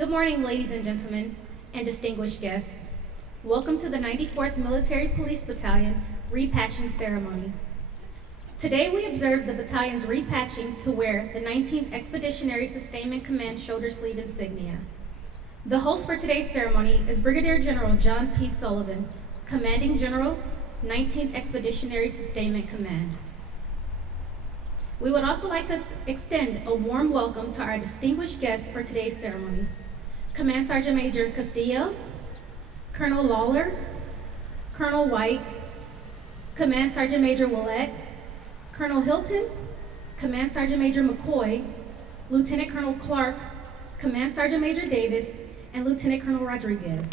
Good morning, ladies and gentlemen, and distinguished guests. Welcome to the 94th Military Police Battalion repatching ceremony. Today we observe the battalion's repatching to wear the 19th Expeditionary Sustainment Command shoulder sleeve insignia. The host for today's ceremony is Brigadier General John P. Sullivan, Commanding General, 19th Expeditionary Sustainment Command. We would also like to extend a warm welcome to our distinguished guests for today's ceremony. Command Sergeant Major Castillo, Colonel Lawler, Colonel White, Command Sergeant Major Willett, Colonel Hilton, Command Sergeant Major McCoy, Lieutenant Colonel Clark, Command Sergeant Major Davis, and Lieutenant Colonel Rodriguez.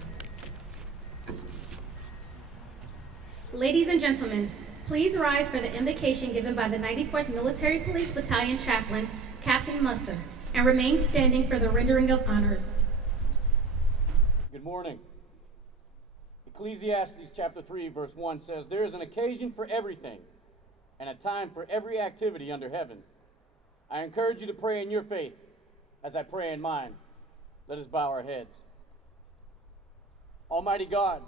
Ladies and gentlemen, please rise for the invocation given by the 94th Military Police Battalion Chaplain, Captain Musser, and remain standing for the rendering of honors. Good morning. Ecclesiastes chapter 3 verse 1 says, "There is an occasion for everything and a time for every activity under heaven." I encourage you to pray in your faith as I pray in mine. Let us bow our heads. Almighty God,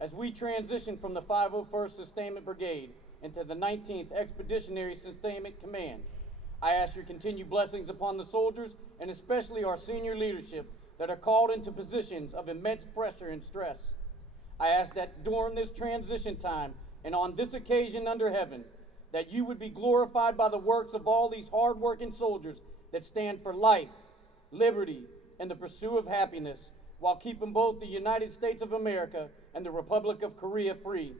as we transition from the 501st Sustainment Brigade into the 19th Expeditionary Sustainment Command, I ask your continued blessings upon the soldiers and especially our senior leadership that are called into positions of immense pressure and stress. I ask that during this transition time and on this occasion under heaven, that you would be glorified by the works of all these hard-working soldiers that stand for life, liberty, and the pursuit of happiness, while keeping both the United States of America and the Republic of Korea free.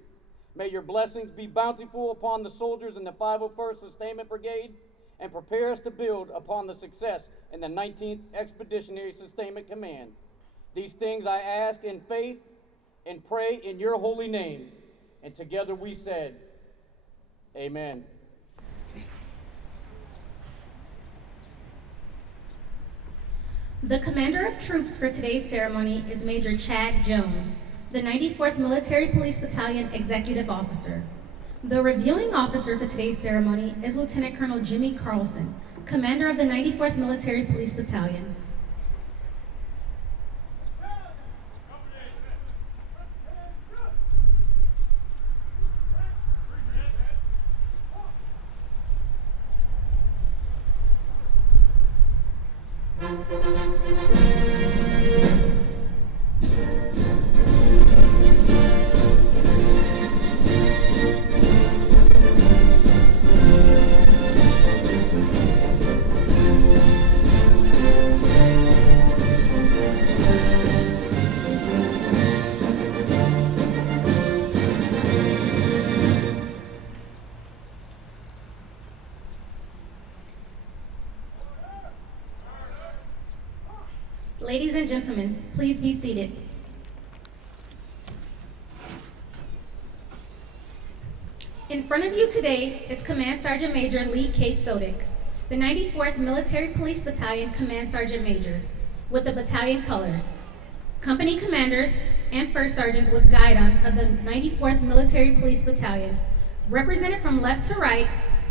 May your blessings be bountiful upon the soldiers in the 501st Sustainment Brigade and prepare us to build upon the success in the 19th Expeditionary Sustainment Command. These things I ask in faith and pray in your holy name. And together we said, Amen. The commander of troops for today's ceremony is Major Chad Jones, the 94th Military Police Battalion Executive Officer. The reviewing officer for today's ceremony is Lieutenant Colonel Jimmy Carlson, commander of the 94th Military Police Battalion. Ladies and gentlemen, please be seated. In front of you today is Command Sergeant Major Lee K. Sodick, the 94th Military Police Battalion Command Sergeant Major, with the battalion colors, company commanders, and first sergeants with guidons of the 94th Military Police Battalion. Represented from left to right,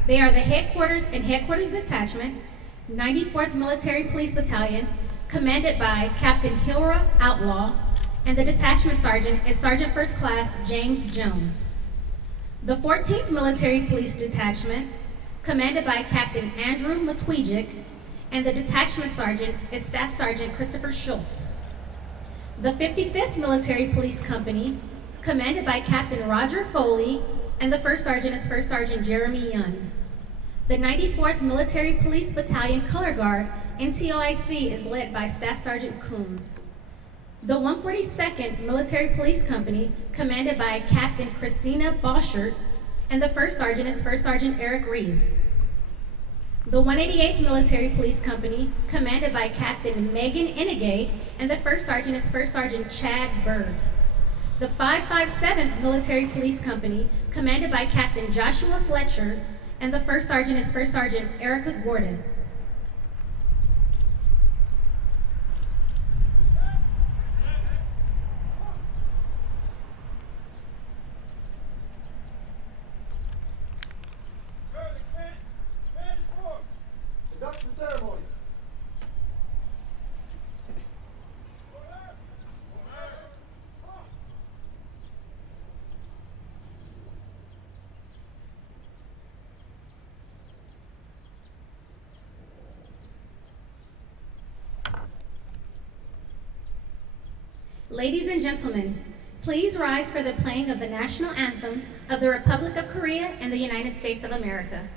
they are the headquarters and headquarters detachment, 94th Military Police Battalion, commanded by Captain Hilra Outlaw, and the detachment sergeant is Sergeant First Class James Jones. The 14th Military Police Detachment, commanded by Captain Andrew Matwijik, and the detachment sergeant is Staff Sergeant Christopher Schultz. The 55th Military Police Company, commanded by Captain Roger Foley, and the first sergeant is First Sergeant Jeremy Young. The 94th Military Police Battalion Color Guard, NTOIC, is led by Staff Sergeant Coombs. The 142nd Military Police Company, commanded by Captain Christina Boschert, and the first sergeant is First Sergeant Eric Rees. The 188th Military Police Company, commanded by Captain Megan Inigay, and the first sergeant is First Sergeant Chad Bird. The 557th Military Police Company, commanded by Captain Joshua Fletcher, and the first sergeant is First Sergeant Erica Gordon. Ladies and gentlemen, please rise for the playing of the national anthems of the Republic of Korea and the United States of America.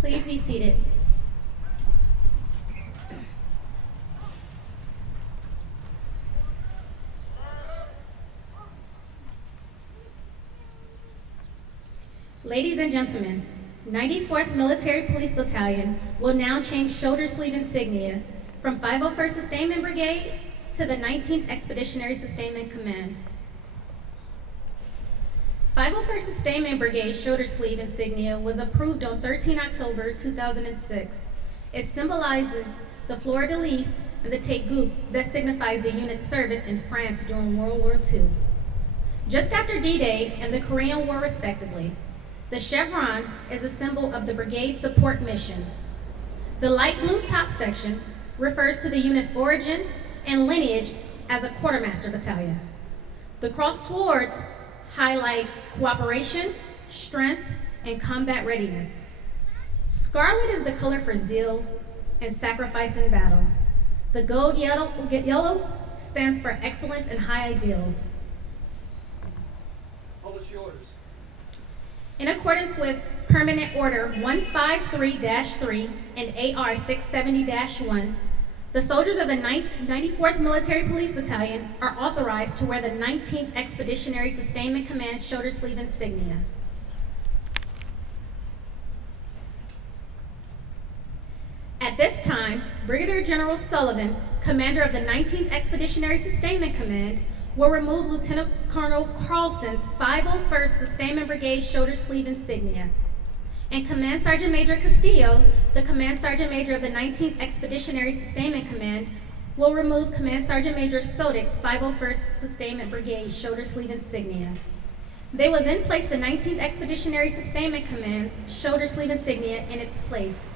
Please be seated. Ladies and gentlemen, 94th Military Police Battalion will now change shoulder sleeve insignia from 501st Sustainment Brigade to the 19th Expeditionary Sustainment Command. 501st Sustainment Brigade shoulder sleeve insignia was approved on 13 October 2006. It symbolizes the fleur-de-lis and the tête-goutte that signifies the unit's service in France during World War II. Just after D-Day and the Korean War respectively, the chevron is a symbol of the brigade support mission. The light blue top section refers to the unit's origin and lineage as a quartermaster battalion. The cross swords highlight cooperation, strength, and combat readiness. Scarlet is the color for zeal and sacrifice in battle. The gold yellow stands for excellence and high ideals. Publish yours. In accordance with Permanent Order 153-3 and AR 670-1, the soldiers of the 94th Military Police Battalion are authorized to wear the 19th Expeditionary Sustainment Command shoulder sleeve insignia. At this time, Brigadier General Sullivan, commander of the 19th Expeditionary Sustainment Command, will remove Lieutenant Colonel Carlson's 501st Sustainment Brigade shoulder sleeve insignia. And Command Sergeant Major Castillo, the Command Sergeant Major of the 19th Expeditionary Sustainment Command, will remove Command Sergeant Major Sodik's 501st Sustainment Brigade shoulder sleeve insignia. They will then place the 19th Expeditionary Sustainment Command's shoulder sleeve insignia in its place.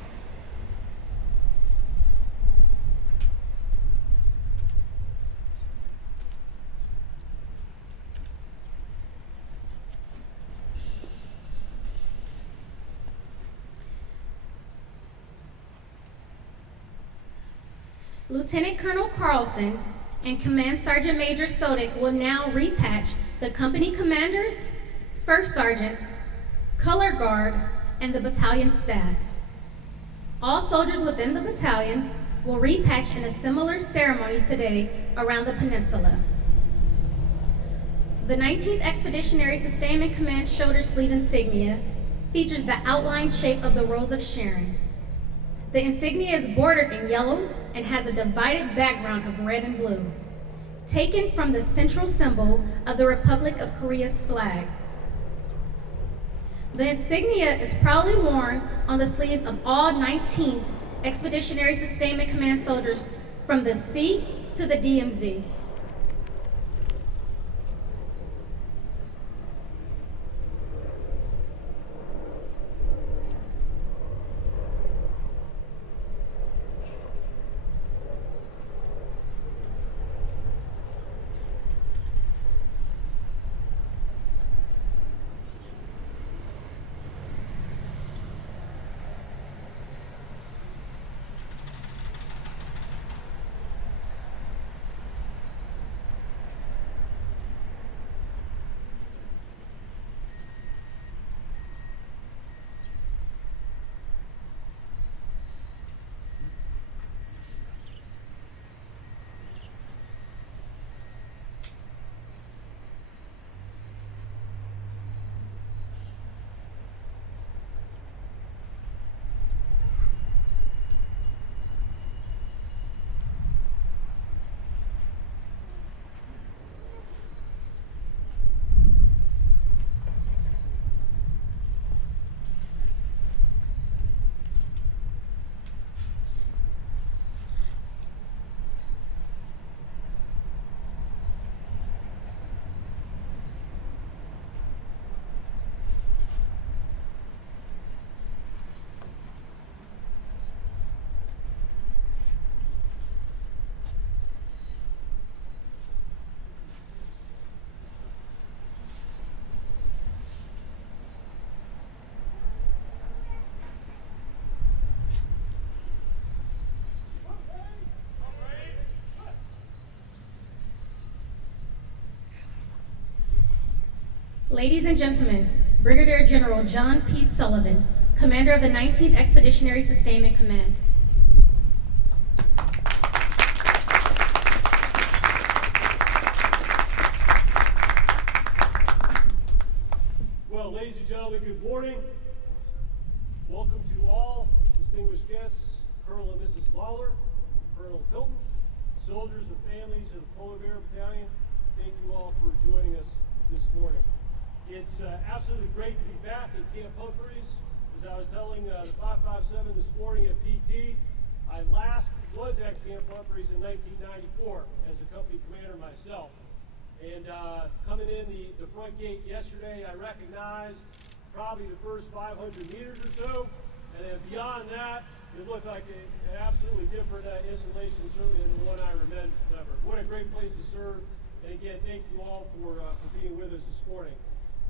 Lieutenant Colonel Carlson and Command Sergeant Major Sodik will now repatch the company commanders, first sergeants, color guard, and the battalion staff. All soldiers within the battalion will repatch in a similar ceremony today around the peninsula. The 19th Expeditionary Sustainment Command shoulder sleeve insignia features the outlined shape of the Rose of Sharon. The insignia is bordered in yellow and has a divided background of red and blue, taken from the central symbol of the Republic of Korea's flag. The insignia is proudly worn on the sleeves of all 19th Expeditionary Sustainment Command soldiers from the sea to the DMZ. Ladies and gentlemen, Brigadier General John P. Sullivan, Commander of the 19th Expeditionary Sustainment Command. Well, ladies and gentlemen, good morning. Welcome to all distinguished guests, Colonel and Mrs. Lawler, Colonel Hilton, soldiers and families of the Polar Bear Battalion. Thank you all for joining us this morning. It's absolutely great to be back at Camp Humphreys. As I was telling the 557 this morning at PT, I last was at Camp Humphreys in 1994 as a company commander myself. And coming in the front gate yesterday, I recognized probably the first 500 meters or so. And then beyond that, it looked like an absolutely different installation, certainly than the one I remember. What a great place to serve. And again, thank you all for being with us this morning.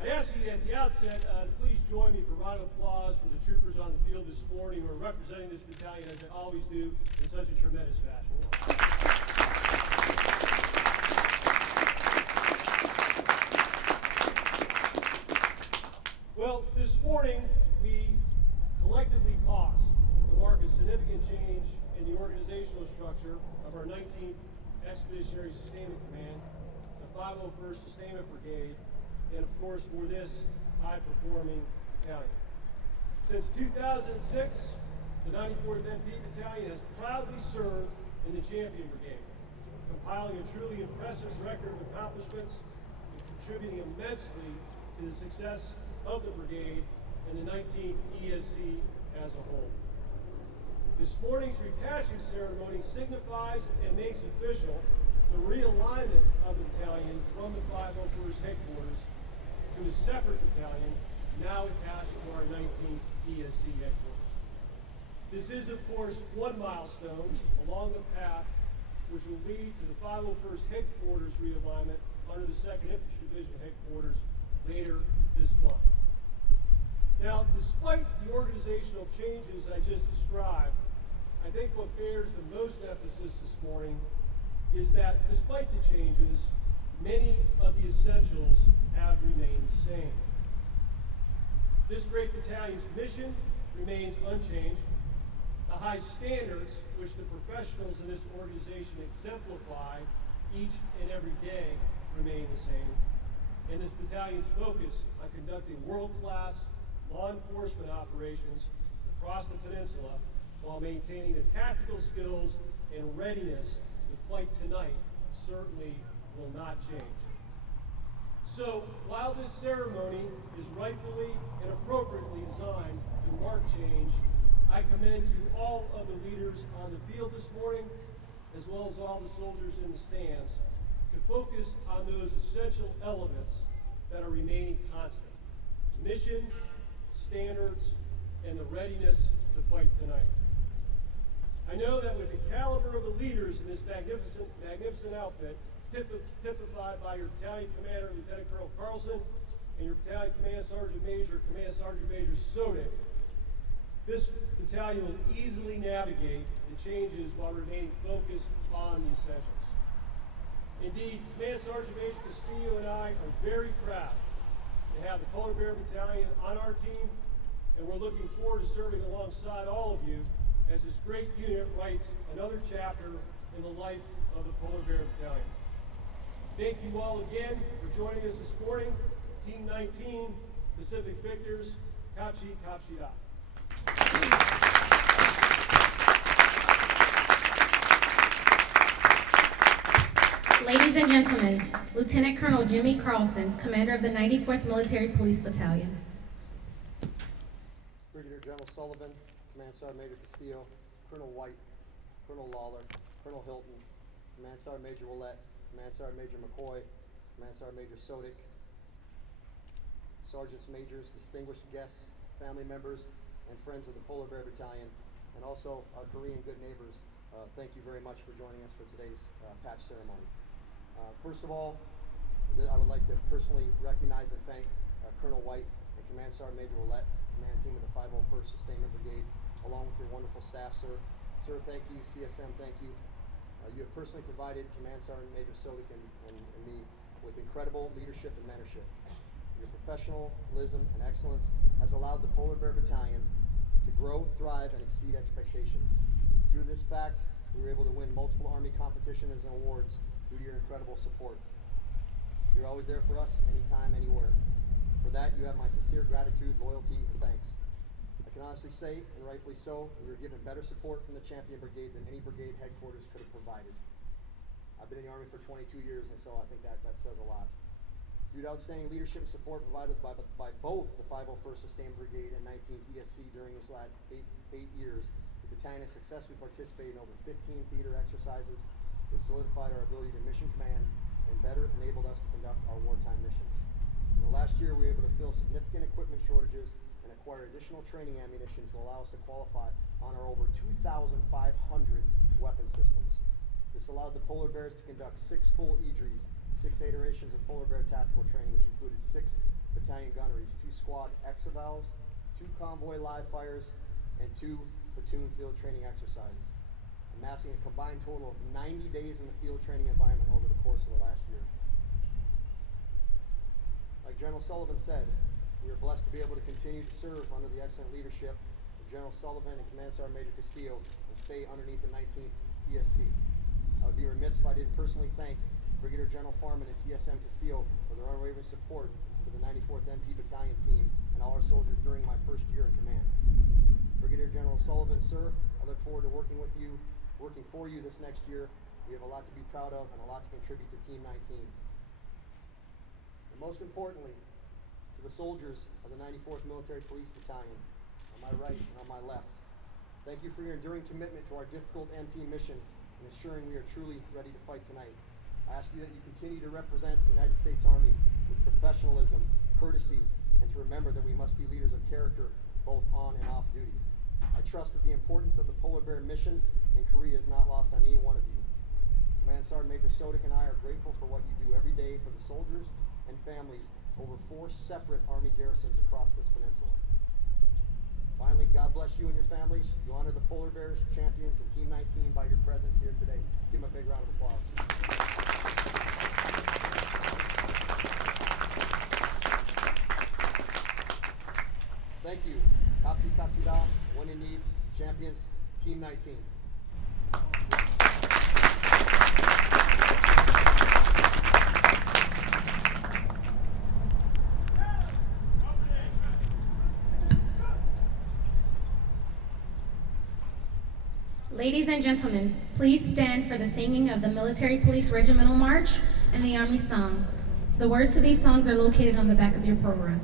I ask you at the outset to please join me for a round of applause for the troopers on the field this morning who are representing this battalion as they always do in such a tremendous fashion. Well, this morning we collectively pause to mark a significant change in the organizational structure of our 19th Expeditionary Sustainment Command, the 501st Sustainment Brigade, and of course for this high-performing battalion. Since 2006, the 94th MP Battalion has proudly served in the Champion Brigade, compiling a truly impressive record of accomplishments and contributing immensely to the success of the brigade and the 19th ESC as a whole. This morning's repatching ceremony signifies and makes official the realignment of the battalion from the 501st headquarters to a separate battalion now attached to our 19th ESC headquarters. This is, of course, one milestone along the path which will lead to the 501st headquarters realignment under the 2nd Infantry Division headquarters later this month. Now, despite the organizational changes I just described, I think what bears the most emphasis this morning is that despite the changes, many of the essentials have remained the same. This great battalion's mission remains unchanged. The high standards which the professionals in this organization exemplify each and every day remain the same. And this battalion's focus on conducting world-class law enforcement operations across the peninsula while maintaining the tactical skills and readiness to fight tonight certainly will not change. So, while this ceremony is rightfully and appropriately designed to mark change, I commend to all of the leaders on the field this morning, as well as all the soldiers in the stands, to focus on those essential elements that are remaining constant: mission, standards, and the readiness to fight tonight. I know that with the caliber of the leaders in this magnificent outfit, typified by your battalion commander, Lieutenant Colonel Carlson, and your battalion Command Sergeant Major Sodick, this battalion will easily navigate the changes while remaining focused on the essentials. Indeed, Command Sergeant Major Castillo and I are very proud to have the Polar Bear Battalion on our team, and we're looking forward to serving alongside all of you as this great unit writes another chapter in the life of the Polar Bear Battalion. Thank you all again for joining us this morning. Team 19, Pacific Victors, Kapchi Kapshida. Ladies and gentlemen, Lieutenant Colonel Jimmy Carlson, Commander of the 94th Military Police Battalion. Brigadier General Sullivan, Command Sergeant Major Castillo, Colonel White, Colonel Lawler, Colonel Hilton, Command Sergeant Major Willett, Command Sergeant Major McCoy, Command Sergeant Major Sodick, Sergeants Majors, distinguished guests, family members, and friends of the Polar Bear Battalion, and also our Korean good neighbors, thank you very much for joining us for today's patch ceremony. First of all, I would like to personally recognize and thank Colonel White and Command Sergeant Major Willett, command team of the 501st Sustainment Brigade, along with your wonderful staff, sir. Sir, thank you. CSM, thank you. You have personally provided Command Sergeant Major Sodick and me with incredible leadership and mentorship. Your professionalism and excellence has allowed the Polar Bear Battalion to grow, thrive, and exceed expectations. Due to this fact, we were able to win multiple Army competitions and awards due to your incredible support. You're always there for us, anytime, anywhere. For that, you have my sincere gratitude, loyalty, and thanks. I can honestly say, and rightfully so, we were given better support from the Champion Brigade than any brigade headquarters could have provided. I've been in the Army for 22 years, and so I think that says a lot. Due to outstanding leadership and support provided by both the 501st Sustainment Brigade and 19th ESC during this last eight years, the battalion has successfully participated in over 15 theater exercises that solidified our ability to mission command and better enabled us to conduct our wartime missions. In the last year, we were able to fill significant equipment shortages and acquire additional training ammunition to allow us to qualify on our over 2,500 weapon systems. This allowed the Polar Bears to conduct 6 full EDRIs, 6 iterations of Polar Bear tactical training, which included 6 battalion gunneries, 2 squad exevals, 2 convoy live fires, and 2 platoon field training exercises, amassing a combined total of 90 days in the field training environment over the course of the last year. Like General Sullivan said, we are blessed to be able to continue to serve under the excellent leadership of General Sullivan and Command Sergeant Major Castillo and stay underneath the 19th ESC. I would be remiss if I didn't personally thank Brigadier General Farman and CSM Castillo for their unwavering support for the 94th MP Battalion team and all our soldiers during my first year in command. Brigadier General Sullivan, sir, I look forward to working for you this next year. We have a lot to be proud of and a lot to contribute to Team 19. And most importantly, to the soldiers of the 94th Military Police Battalion, on my right and on my left, thank you for your enduring commitment to our difficult MP mission and ensuring we are truly ready to fight tonight. I ask you that you continue to represent the United States Army with professionalism, courtesy, and to remember that we must be leaders of character both on and off duty. I trust that the importance of the Polar Bear mission in Korea is not lost on any one of you. Command Sergeant Major Sodick and I are grateful for what you do every day for the soldiers and families over 4 separate Army garrisons across this peninsula. Finally, God bless you and your families. You honor the Polar Bears, champions, and Team 19 by your presence here today. Let's give them a big round of applause. Thank you. Kapchi Kapchida, when in need, champions, Team 19. Ladies and gentlemen, please stand for the singing of the Military Police Regimental March and the Army Song. The words to these songs are located on the back of your program.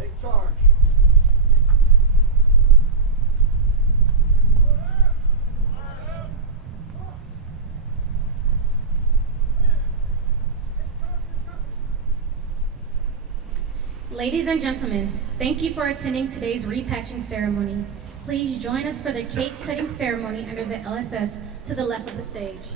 Take charge. Ladies and gentlemen, thank you for attending today's repatching ceremony. Please join us for the cake cutting ceremony under the LSS to the left of the stage.